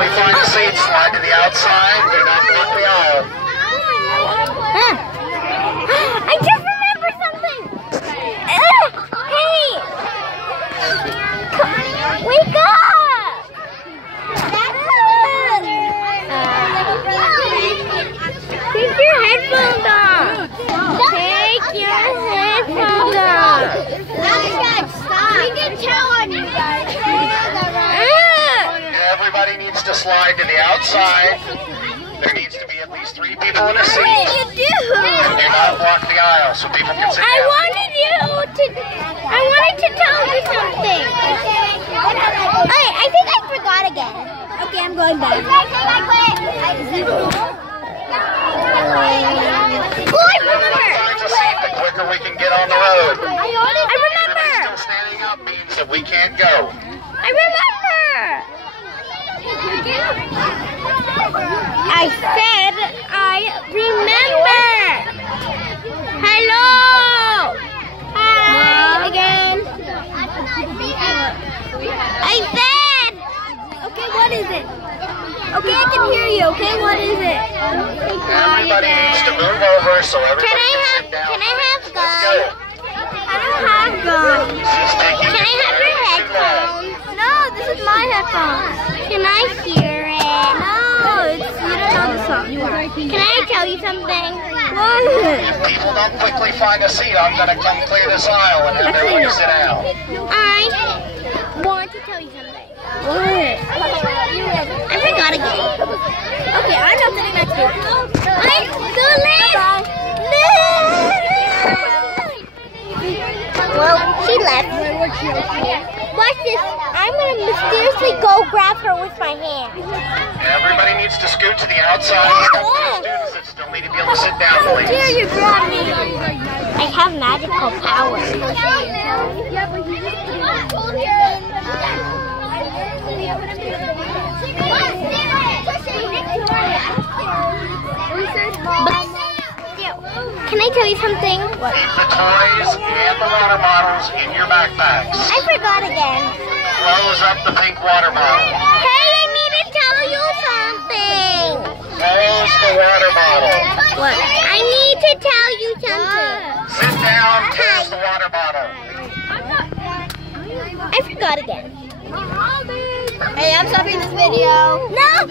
quickly find a seat, slide to the outside, do not block the aisle. I just remembered something! Hey! Wake up! Take your headphones off! Take your headphones off! Stop! We can tell on you guys. Everybody needs to slide to the outside. There needs to be at least 3 people in a seat. What did you do? And do not block the aisle so people can sit down. I wanted to tell you something. I think I forgot again. Okay, I'm going back. Oh, I remember. Finds a seat, the quicker we can get on the road. I remember. Still standing up means that we can't go. I remember. I said I remember. Hello. Hi again. I said. Okay, what is it? Okay, I can hear you. Okay, what is it? Everybody needs to move over so everybody can sit down. Can I have Let's gum? go. I don't have gum. Just taking Can I have your headphones? No, this is my headphones. Can I hear it? No, you don't know the song. Can I tell you something? What? If people don't quickly find a seat, I'm going to come clear this aisle and have everybody sit down. I want to tell you something. What? I forgot again. Okay, I'm not sitting next to you. I'm so late. Well, she left. Watch this. I'm going to mysteriously go grab her with my hand. Everybody needs to scoot to the outside. Students that still need to be able to sit down, please. Here, you grab me. I have magical powers. But still, can I tell you something? Keep the toys and the water bottles in your backpacks. I forgot again. Close up the pink water bottle. Hey, I need to tell you something. Close the water bottle. What? I need to tell you something. Sit down, close the water bottle. I forgot again. Hey, I'm stopping this video. No!